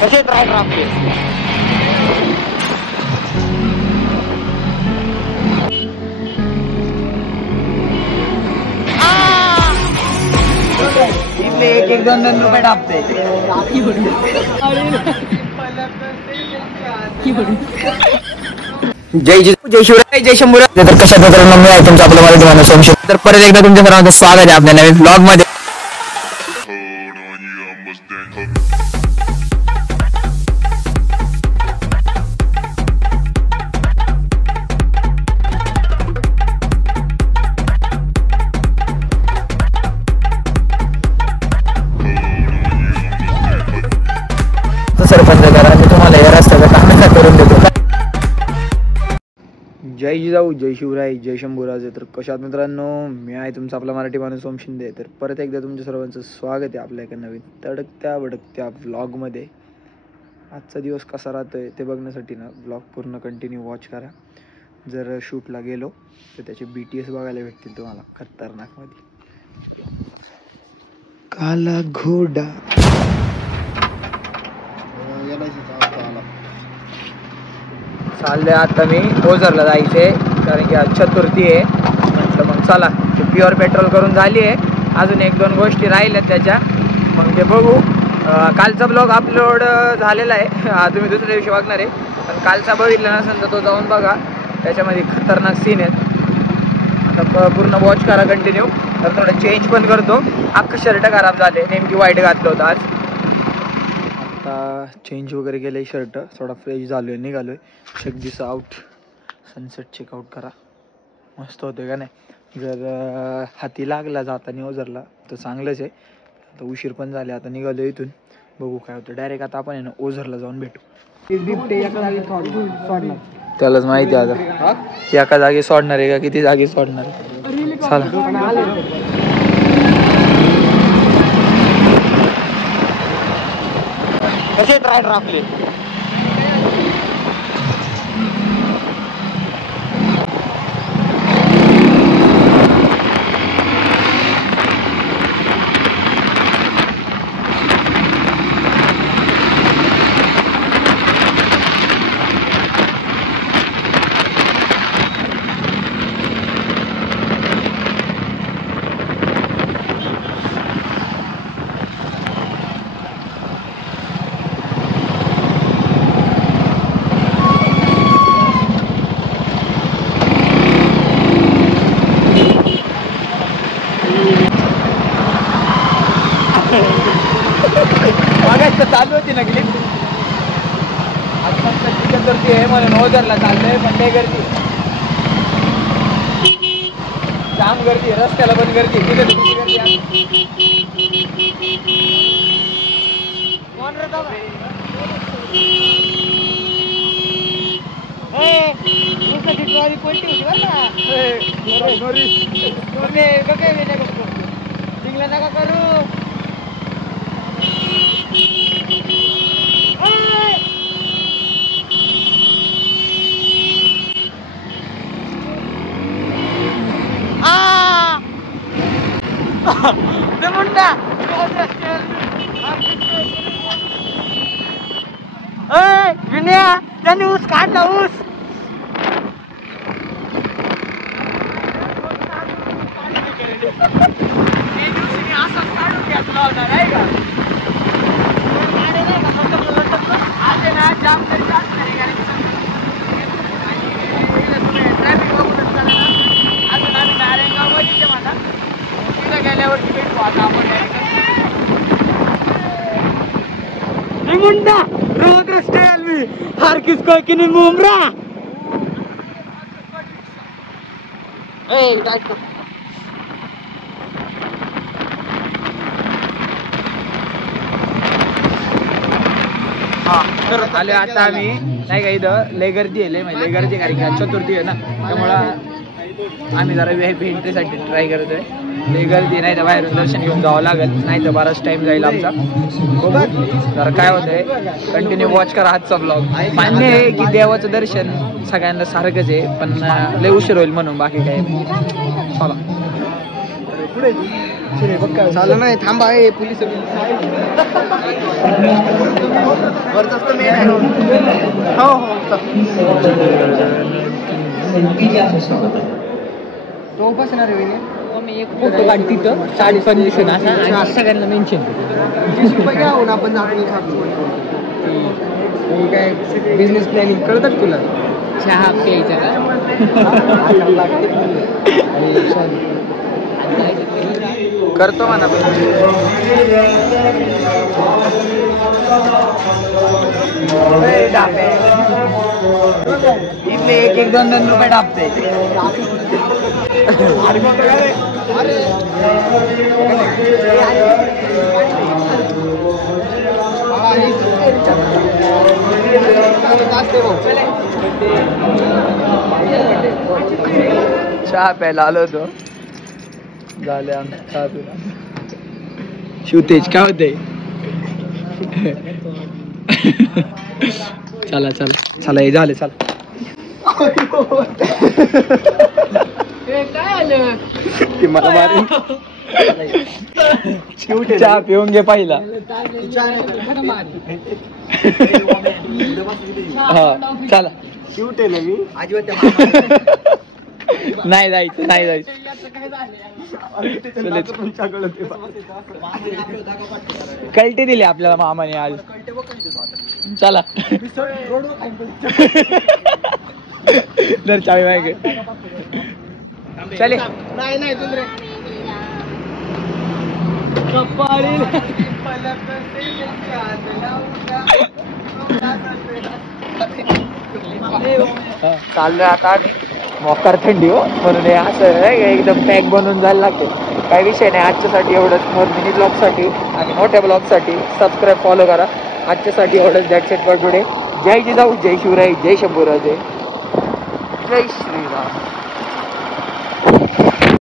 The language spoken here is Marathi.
कसे राईड आपले एक एक दोन दोन रुपये टाकते जय जय शिवराय जय शंभूराय. तर कशा प्रकारे मी आहे तुमचं आपलं मराठी माणूस संशय. तर परत एकदा तुमच्या सर्वांचं स्वागत आहे आपल्या नवीन ब्लॉग मध्ये. सरपंच करा मी तुम्हाला या रस्त्याचा काम करून देतो. जय जिजाऊ जय शिवराय जय शंभूराज. तर कशात मित्रांनो मी आहे तुमचा आपला मराठी माणूस ओम शिंदे. तर परत एकदा तुमच्या सर्वांचं स्वागत आहे आपल्या एका नवीन तडकत्या भडकत्या व्लॉगमध्ये. आजचा दिवस कसा राहतोय ते बघण्यासाठी ना व्लॉग पूर्ण कंटिन्यू वॉच करा. जर शूटला गेलो तर त्याचे BTS बघायला भेटतील तुम्हाला खतरनाकमध्ये. काला घोडा चालले आता मी ओझरला जायचे कारण की आज चतुर्थी आहे. म्हटलं मग चला ते प्युअर पेट्रोल करून झाली आहे. अजून एक दोन गोष्टी राहिल्यात त्याच्या मग ते बघू. कालचा ब्लॉग अपलोड झालेला आहे. तुम्ही दुसऱ्या दिवशी बघणार आहे पण कालचा बघितला नसेल तर तो जाऊन बघा. त्याच्यामध्ये खतरनाक सीन आहेत. आता पूर्ण वॉच करा कंटिन्यू. तर थोडं चेंज पण करतो. अख्खं शर्ट खराब झाले नेमकी वाईट घातलं होतं आज. आता चेंज वगैरे केलं शर्ट थोडा फ्रेश झालो आहे निघालो आहे. चेक दिस आउट सनसेट चेकआउट करा मस्त होते का नाही. जर हाती लागला जाताना ओझरला तर चांगलंच आहे. आता उशीर पण झाले आता निघालो इथून बघू काय होतं. डायरेक्ट आता आपण आहे ना ओझरला जाऊन भेटू. त्यालाच माहिती आता एका जागी सोडणार आहे का किती जागी सोडणार आहे. चला कसे राईडर आपले चालू होती ना क्लिप. आज फक्त चतुर्थी आहे म्हणून ओझरला चाललंय पण काही गर्दी जाम गर्दी रस्त्याला पण गर्दी तिथे नका करू. विनया त्यांनी ऊस काढला ऊस. असंच काढून घेतला होता नाही का. ना जाम तरी जास्त नाही ट्रॅफिक बघूनच करा. अजून आम्ही नारायणगाव मध्ये म्हणा तिथं गेल्यावरती भेटू आता आपण. मुंडा रोग स्टाइल में हर किसको कि नहीं मुमरा. आले आता आम्ही नाही का इथं लय गर्दी आहे. लय गर्दी कारण की चतुर्थी आहे ना त्यामुळं आम्ही जरा VIP एंट्रीसाठी ट्राय करतोय. लय गर्दी नाही तर बाहेरून दर्शन घेऊन जावं लागेल नाही तर बराच टाइम जाईल आमचा. जरा काय होतंय कंटिन्यू वॉच करा आजचा ब्लॉग. मान्य आहे की देवाचं दर्शन सगळ्यांना सारखंच आहे पण लय उशीर होईल म्हणून बाकी काय. चला चालू नाही थांबा पोलीस हो तो बसणार आहे मी एक फोटो काढ तिथं साडी कंडिशन असा आणि सगळ्यांना मेन्शन 30 रुपये घ्यावून आपण काय बिझनेस प्लॅनिंग कळतात तुला चहा प्यायचा करतो म्हणा इथले एक दोन रुपये डाबते चहा प्यायला आलो होतो झाले आमचं चहा पिला शिवतेज काय होते चला चला चला हे झाले चला काय आलं ती मला मारी चहा पिऊन घे पहिला हा चला शिवटे ना मी नाही जायचं नाही जायचं कल्टी दिली आपल्याला मामाने आज चला जर चावी माहिती चले नाही नाही तुझे चाललोय आता मोकार थंडी हो म्हणून हे असं एकदम पॅक बनवून जायला लागते काही विषय नाही आजच्यासाठी एवढंच मिनी ब्लॉगसाठी आणि मोठ्या ब्लॉगसाठी सबस्क्राईब फॉलो करा आजच्यासाठी एवढंच दॅट्स इट फॉर टुडे जय जिजाऊ जय शिवराय जय शंभूराजे जय श्रीराम